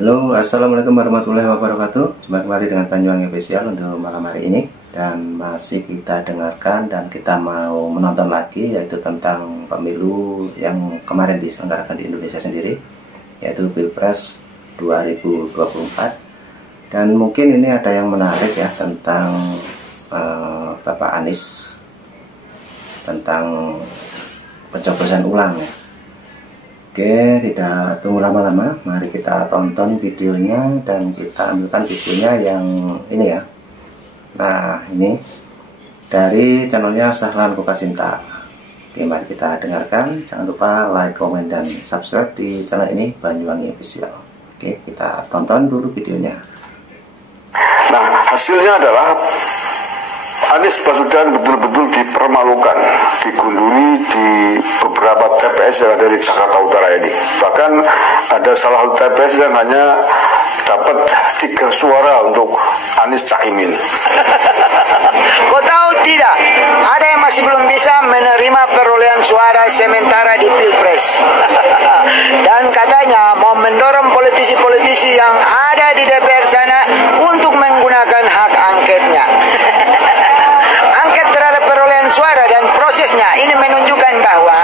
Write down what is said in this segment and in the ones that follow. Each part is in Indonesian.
Halo, assalamualaikum warahmatullahi wabarakatuh. Jumpa kembali dengan Banyuwangi Official untuk malam hari ini. Dan masih kita dengarkan dan kita mau menonton lagi, yaitu tentang pemilu yang kemarin diselenggarakan di Indonesia sendiri, yaitu Pilpres 2024. Dan mungkin ini ada yang menarik ya tentang Bapak Anies, tentang pencoblosan ulang ya. Oke, tidak tunggu lama-lama, mari kita tonton videonya dan kita ambilkan videonya yang ini ya. Nah, ini dari channelnya Sahlan Kokasinta. Oke, mari kita dengarkan. Jangan lupa like, komen, dan subscribe di channel ini, Banyuwangi Official. Oke, kita tonton dulu videonya. Nah, hasilnya adalah Anies Baswedan betul-betul dipermalukan, digunduli di beberapa TPS yang ada di Jakarta Utara ini. Bahkan ada salah satu TPS yang hanya dapat 3 suara untuk Anies Caimin. Kau tahu tidak, ada yang masih belum bisa menerima perolehan suara sementara di Pilpres. Dan katanya mau mendorong politisi-politisi yang ada di DPR sana untuk menggunakan hak angketnya. Angket terhadap perolehan suara dan prosesnya ini menunjukkan bahwa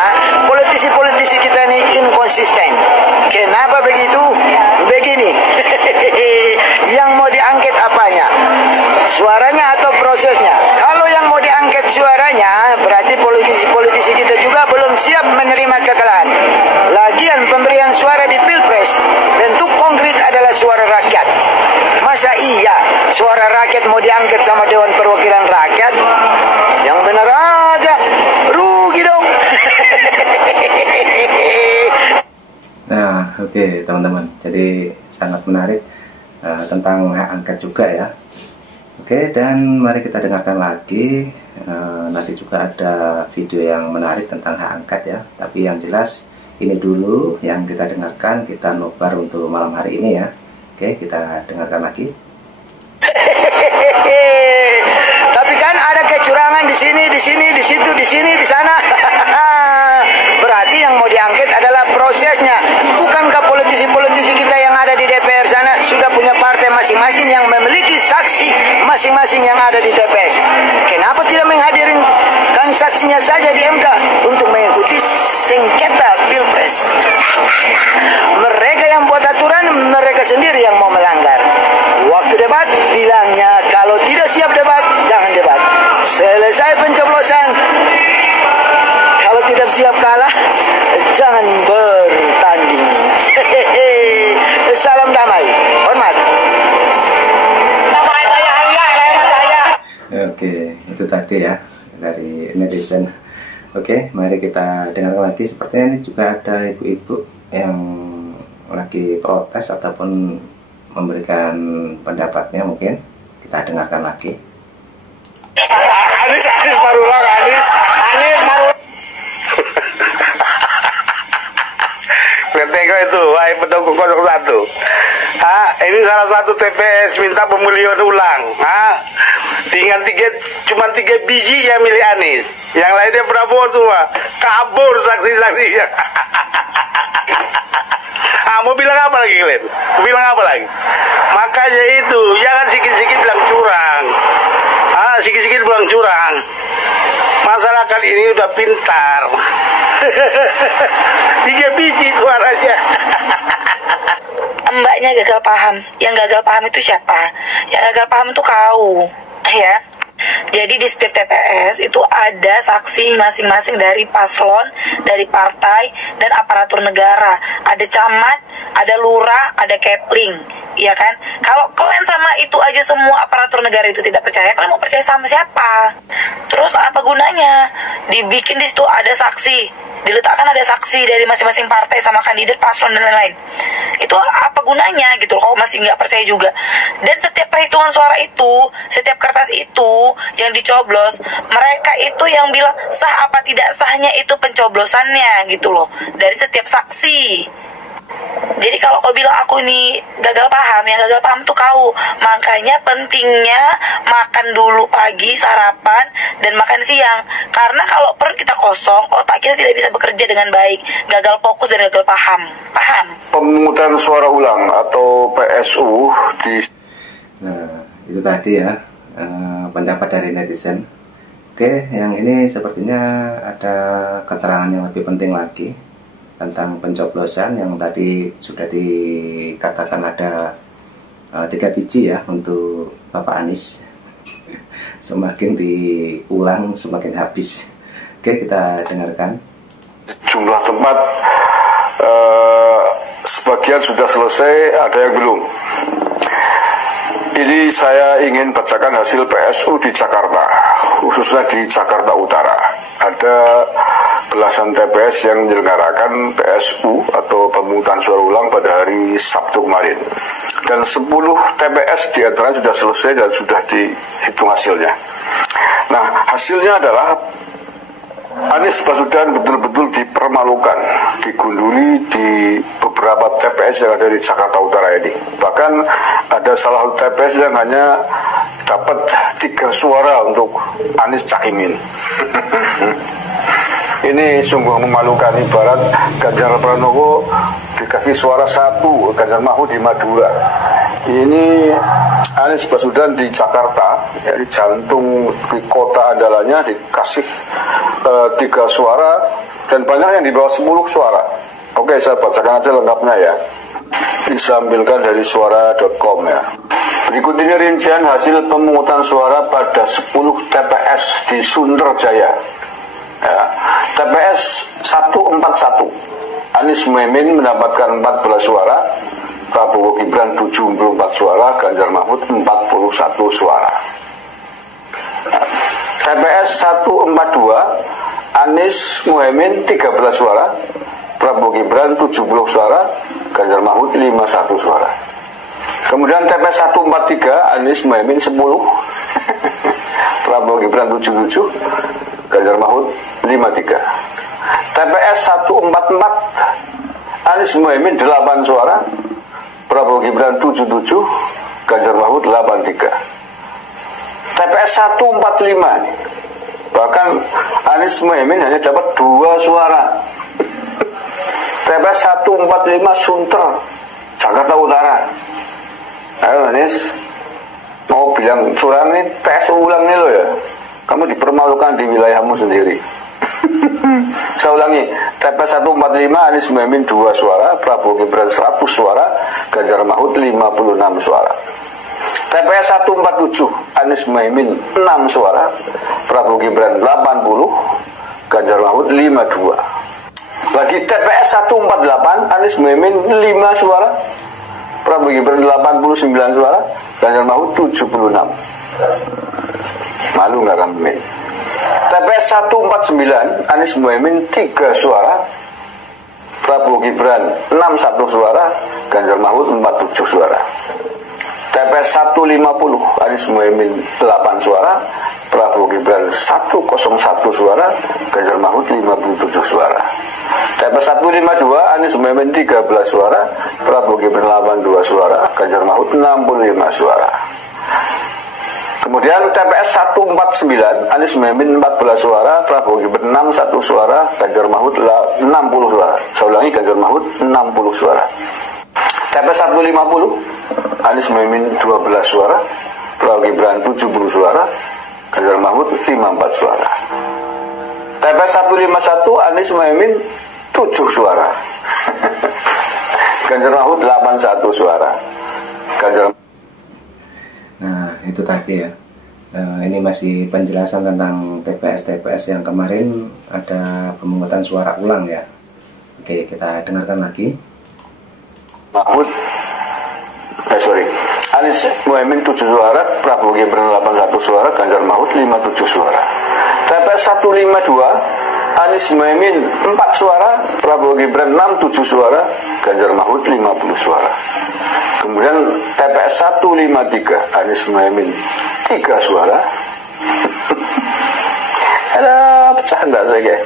politisi-politisi kita ini inkonsisten. Kenapa begitu? Begini, yang mau diangket apanya? Suaranya atau prosesnya? Kalau yang mau diangket suaranya, berarti politisi-politisi kita juga belum siap menerima kekalahan. Lagian pemberian suara di Pilpres, bentuk konkret adalah suara rakyat. Masa iya suara rakyat mau diangket sama Dewan Perwakilan Rakyat? Yang benar aja, rugi dong. Nah, oke teman-teman, jadi sangat menarik tentang hak angket juga ya. Oke, dan mari kita dengarkan lagi. Nanti juga ada video yang menarik tentang hak angket ya. Tapi yang jelas ini dulu yang kita dengarkan, kita nobar untuk malam hari ini ya. Oke, kita dengarkan lagi. Tapi kan ada kecurangan di sini, di sini, di situ, di sini, di sana. Berarti yang mau diangket adalah prosesnya. Bukankah politisi-politisi kita yang ada di DPR sana sudah punya partai masing-masing yang memiliki saksi masing-masing yang ada di TPS? Kenapa tidak menghadirkan saksinya saja di MK untuk mengikuti sengketa Pilpres? Mereka yang buat aturan, mereka sendiri yang mau melanggar. Waktu debat bilangnya kalau tidak siap debat, jangan debat. Selesai pencoblosan, kalau tidak siap kalah, jangan bertanding. Salam damai, hormat. Oke, itu tadi ya dari netizen. Oke, mari kita dengarkan lagi. Sepertinya ini juga ada ibu-ibu yang lagi protes ataupun memberikan pendapatnya, mungkin kita dengarkan lagi. Anies Marulang, Anies Marulang. Tengok itu, wahai pendukung 01. Ini salah satu TPS minta pemilihan ulang. Tinggal cuma 3 biji yang milih Anies. Yang lainnya Prabowo semua. Kabur saksi-saksinya. Mau bilang apa lagi kalian? Mau bilang apa lagi? Makanya itu, jangan sikit-sikit bilang curang. Sikit-sikit bilang curang. Masyarakat ini udah pintar. 3 biji suaranya. Mbaknya gagal paham. Yang gagal paham itu siapa? Yang gagal paham itu kau, ya. Jadi di setiap TPS itu ada saksi masing-masing dari paslon, dari partai, dan aparatur negara. Ada camat, ada lurah, ada kepling, ya kan? Kalau kalian sama itu aja semua aparatur negara itu tidak percaya, kalian mau percaya sama siapa? Terus apa gunanya? Dibikin di situ ada saksi, diletakkan ada saksi dari masing-masing partai sama kandidat, paslon, dan lain-lain. Itu apa gunanya gitu kalau masih nggak percaya juga. Dan setiap perhitungan suara itu, setiap kertas itu yang dicoblos, mereka itu yang bilang sah apa tidak sahnya itu pencoblosannya gitu loh, dari setiap saksi. Jadi kalau kau bilang aku nih gagal paham, yang gagal paham tuh kau. Makanya pentingnya makan dulu pagi, sarapan, dan makan siang. Karena kalau perut kita kosong, otak kita tidak bisa bekerja dengan baik. Gagal fokus dan gagal paham. Paham? Pemungutan suara ulang atau PSU di... Nah, itu tadi ya pendapat dari netizen. Oke, yang ini sepertinya ada keterangan yang lebih penting lagi tentang pencoblosan yang tadi sudah dikatakan ada 3 biji ya untuk Bapak Anies. Semakin diulang semakin habis. Oke, kita dengarkan. Jumlah tempat sebagian sudah selesai, ada yang belum. Ini saya ingin bacakan hasil PSU di Jakarta, khususnya di Jakarta Utara. Ada belasan TPS yang menyelenggarakan PSU atau pemungutan suara ulang pada hari Sabtu kemarin. Dan 10 TPS diantaranya sudah selesai dan sudah dihitung hasilnya. Nah, hasilnya adalah Anies Baswedan betul-betul dipermalukan, digunduli di beberapa TPS yang ada di Jakarta Utara ini. Bahkan ada salah satu TPS yang hanya dapat 3 suara untuk Anies Caimin. Ini sungguh memalukan, ibarat Ganjar Pranowo dikasih suara 1, Ganjar Mahfud di Madura. Ini Anies Baswedan di Jakarta, ya, di jantung di kota andalannya dikasih 3 suara dan banyak yang di bawah 10 suara. Oke, saya bacakan aja lengkapnya ya. Disambilkan dari suara.com ya. Berikut ini rincian hasil pemungutan suara pada 10 TPS di Sunterjaya. Ya. TPS 141, Anies Muhaimin mendapatkan 14 suara, Prabowo Gibran 74 suara, Ganjar Mahfud 41 suara. TPS 142, Anies Muhaimin 13 suara, Prabowo Gibran 70 suara, Ganjar Mahfud 51 suara. Kemudian TPS 143, Anies Muhaimin 10, Prabowo Gibran 77, Ganjar Mahfud 53. TPS 144, Anies Muhaimin 8 suara, Prabowo Gibran 77, Ganjar Mahfud 83. TPS 145, bahkan Anies Muhaimin hanya dapat 2 suara. TPS 145 Sunter, Jakarta Utara. Ayo Anies, mau bilang curang nih, PSU ulang nih lo ya. Kamu dipermalukan di wilayahmu sendiri. Saya ulangi, TPS 145 Anies Muhaimin 2 suara, Prabowo Gibran 100 suara, Ganjar Mahfud 56 suara. TPS 147 Anies Muhaimin 6 suara, Prabowo Gibran 80, Ganjar Mahfud 52. Lagi TPS 148 Anies Muhaimin 5 suara, Prabowo Gibran 89 suara, Ganjar Mahfud 76. Malu nggak kamu? TPS 149 Anies Muhaimin 3 suara, Prabowo Gibran 61 suara, Ganjar Mahfud 47 suara. TPS 150 Anies Muhaimin 8 suara, Prabowo Gibran 101 suara, Ganjar Mahfud 57 suara. TPS 152 Anies Muhaimin 13 suara, Prabowo Gibran 82 suara, Ganjar Mahfud 65 suara. Kemudian TPS 149 Anies Muhaimin 14 suara, Prabowo Gibran 61 suara, Ganjar Mahfud 60 suara. Saya ulangi, Ganjar Mahfud 60 suara. TPS 150 Anies Muhaimin 12 suara, Prabowo Gibran 70 suara, Ganjar Mahfud 54 suara. TPS 151 Anies Muhaimin 7 suara. Ganjar Mahfud 81 suara. Ganjar. Nah, itu tadi ya. Ini masih penjelasan tentang TPS-TPS yang kemarin ada pemungutan suara ulang ya. Oke, kita dengarkan lagi. Mahfud, Anies Muhaimin 7 suara, Prabowo Gibran 81 suara, Ganjar Mahfud 57 suara. TPS 152 Anies Muhaimin 4 suara, Prabowo Gibran 67 suara, Ganjar Mahfud 50 suara. Kemudian TPS 153 Anies Muhaimin 3 suara. Ada pecah enggak saya?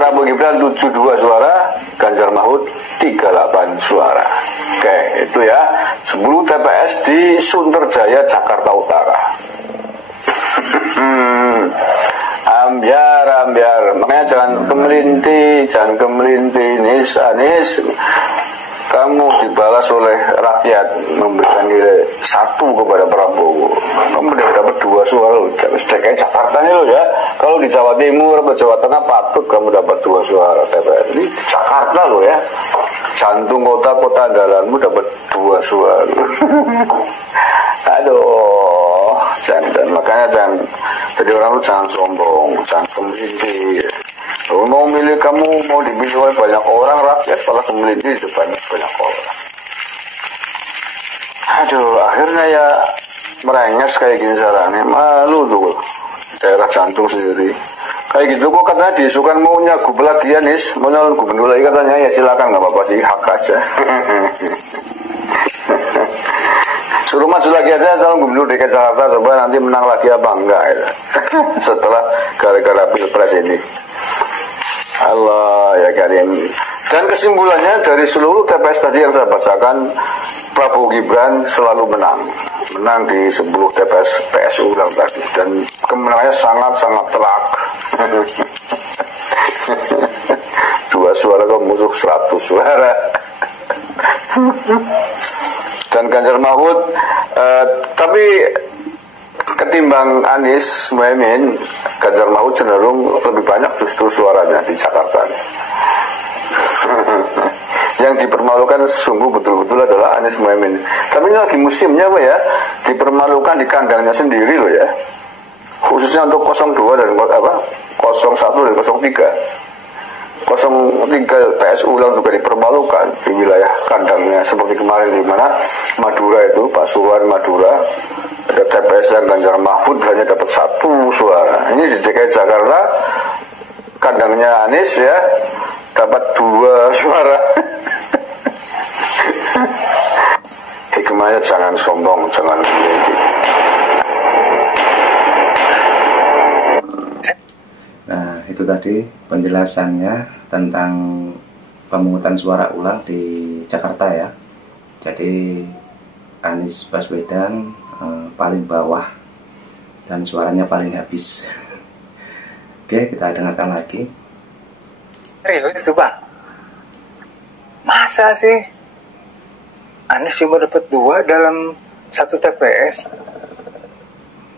Prabowo Gibran 72 suara, Ganjar Mahfud 38 suara. Oke, itu ya 10 TPS di Sunterjaya, Jakarta Utara. Ambiar, makanya jangan kemelinti, Anies, kamu dibalas oleh rakyat memberikan nilai 1 kepada Prabowo. Kamu dapat 2 suara loh. DKI Jakarta ini loh ya. Kalau di Jawa Timur atau Jawa Tengah patut kamu dapat 2 suara TPS. Ini Jakarta loh ya. Jantung kota andalanmu dapat 2 suara. Aduh, makanya jangan jadi orang itu jangan sombong, jangan kemelinti. Mau milih kamu, mau dipilih oleh banyak orang, rakyat malah kemelinti di depan banyak orang. Aduh, akhirnya ya merenges kayak gini caranya. Malu tuh daerah jantung sendiri. Kayak gitu kok katanya diisukan mau nyagup lagi ya Nis, mau nyalon gubernur lagi katanya, ya silakan nggak apa-apa sih, hak aja. Suruh maju lagi aja calon gubernur DKI Jakarta, coba nanti menang lagi apa enggak ya. Setelah gara-gara pilpres ini. Allah ya Karim. Dan kesimpulannya dari seluruh TPS tadi yang saya bacakan, Prabowo Gibran selalu menang di 10 TPS PSU ulang tadi, dan kemenangannya sangat-sangat telak. 2 suara ke musuh 100 suara. Dan Ganjar Mahfud tapi ketimbang Anies Mohaimin, Ganjar Mahfud cenderung lebih banyak justru suaranya di Jakarta. Yang dipermalukan sungguh betul-betul adalah Anies Mohaimin. Tapi ini lagi musimnya Pak ya, dipermalukan di kandangnya sendiri loh ya. Khususnya untuk 02 dan 01 dan 03. 03 PSU ulang juga dipermalukan di wilayah kandangnya, seperti kemarin di mana Madura itu, Pasuruan Madura, ada TPS yang Ganjar Mahfud hanya dapat 1 suara. Ini di DKI Jakarta kandangnya Anies ya dapat 2 suara. Hikmahnya jangan sombong, jangan kemelinti. Nah, itu tadi penjelasannya tentang pemungutan suara ulang di Jakarta ya. Jadi Anies Baswedan paling bawah dan suaranya paling habis. Oke, kita dengarkan lagi. Serius tuh Bang? Masa sih Anies cuma dapat 2 dalam 1 TPS?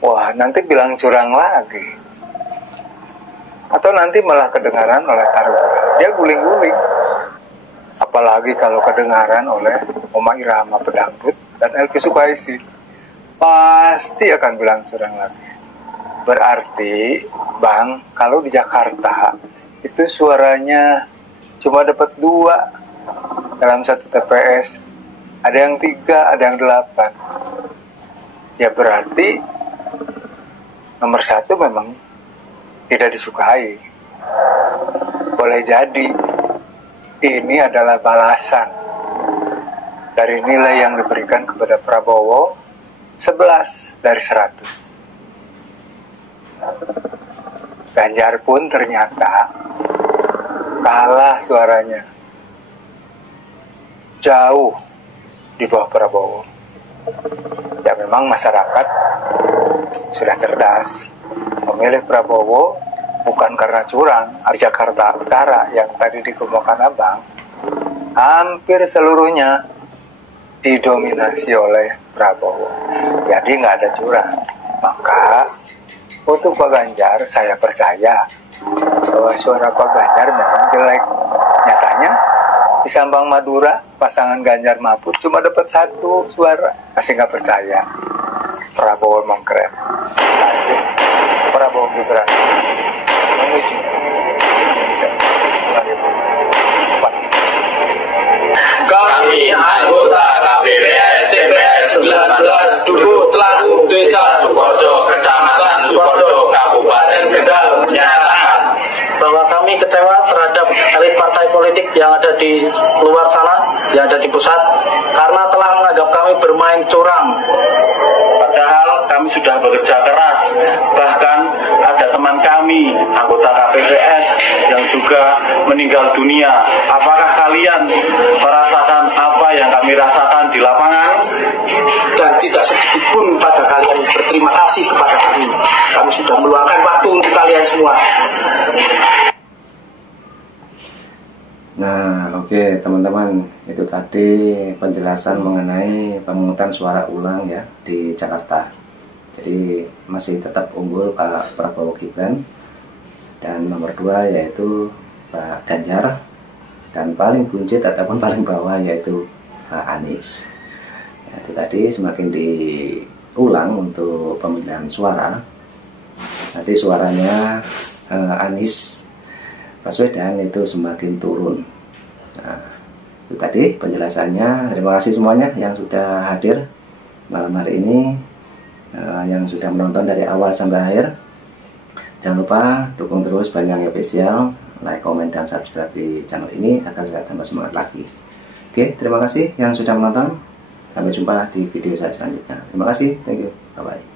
Wah, nanti bilang curang lagi. Atau nanti malah kedengaran oleh Taruna. Dia guling-guling. Apalagi kalau kedengaran oleh Oma Irama pedangdut dan Elvi Sukaisi. Pasti akan bilang curang lagi. Berarti, Bang, kalau di Jakarta itu suaranya cuma dapat 2 dalam 1 TPS. Ada yang 3, ada yang 8. Ya berarti nomor 1 memang tidak disukai. Boleh jadi ini adalah balasan dari nilai yang diberikan kepada Prabowo 11 dari 100. Ganjar pun ternyata kalah suaranya, jauh di bawah Prabowo. Ya memang masyarakat sudah cerdas, memilih Prabowo bukan karena curang. Di Jakarta Utara yang tadi dikemukakan Abang, hampir seluruhnya didominasi oleh Prabowo. Jadi nggak ada curang. Maka untuk Pak Ganjar saya percaya bahwa suara Pak Ganjar memang jelek. Nyatanya di Sabang Madura pasangan Ganjar Mahfud cuma dapat 1 suara. Masih nggak percaya. Prabowo memang keren. Lanjut Prabowo Gibran menuju Indonesia 2004. Kami anggota KPPS TPS 19 Dukuh Telagu Desa Sukoharjo, Kecamatan Sukoharjo, Kabupaten Kendal menyatakan bahwa kami kecewa terhadap elit partai politik yang ada di luar sana, yang ada di pusat, karena telah menganggap kami bermain curang. Padahal kami sudah bekerja keras. Bahkan ada teman kami, anggota KPPS, yang juga meninggal dunia. Apakah kalian merasakan apa yang kami rasakan di lapangan? Dan tidak sedikit pun pada kalian berterima kasih kepada kami. Kami sudah meluangkan waktu untuk kalian semua. Nah, oke teman-teman, itu tadi penjelasan mengenai pemungutan suara ulang ya di Jakarta. Jadi masih tetap unggul Pak Prabowo Gibran, dan nomor 2 yaitu Pak Ganjar, dan paling buncit ataupun paling bawah yaitu Pak Anies. Ya, itu tadi semakin diulang untuk pemilihan suara, nanti suaranya Anies Baswedan itu semakin turun. Nah, itu tadi penjelasannya. Terima kasih semuanya yang sudah hadir malam hari ini, yang sudah menonton dari awal sampai akhir. Jangan lupa dukung terus Banyuwangi Official, like, komen, dan subscribe di channel ini agar saya tambah semangat lagi. Oke, terima kasih yang sudah menonton. Sampai jumpa di video saya selanjutnya. Terima kasih, thank you, bye bye.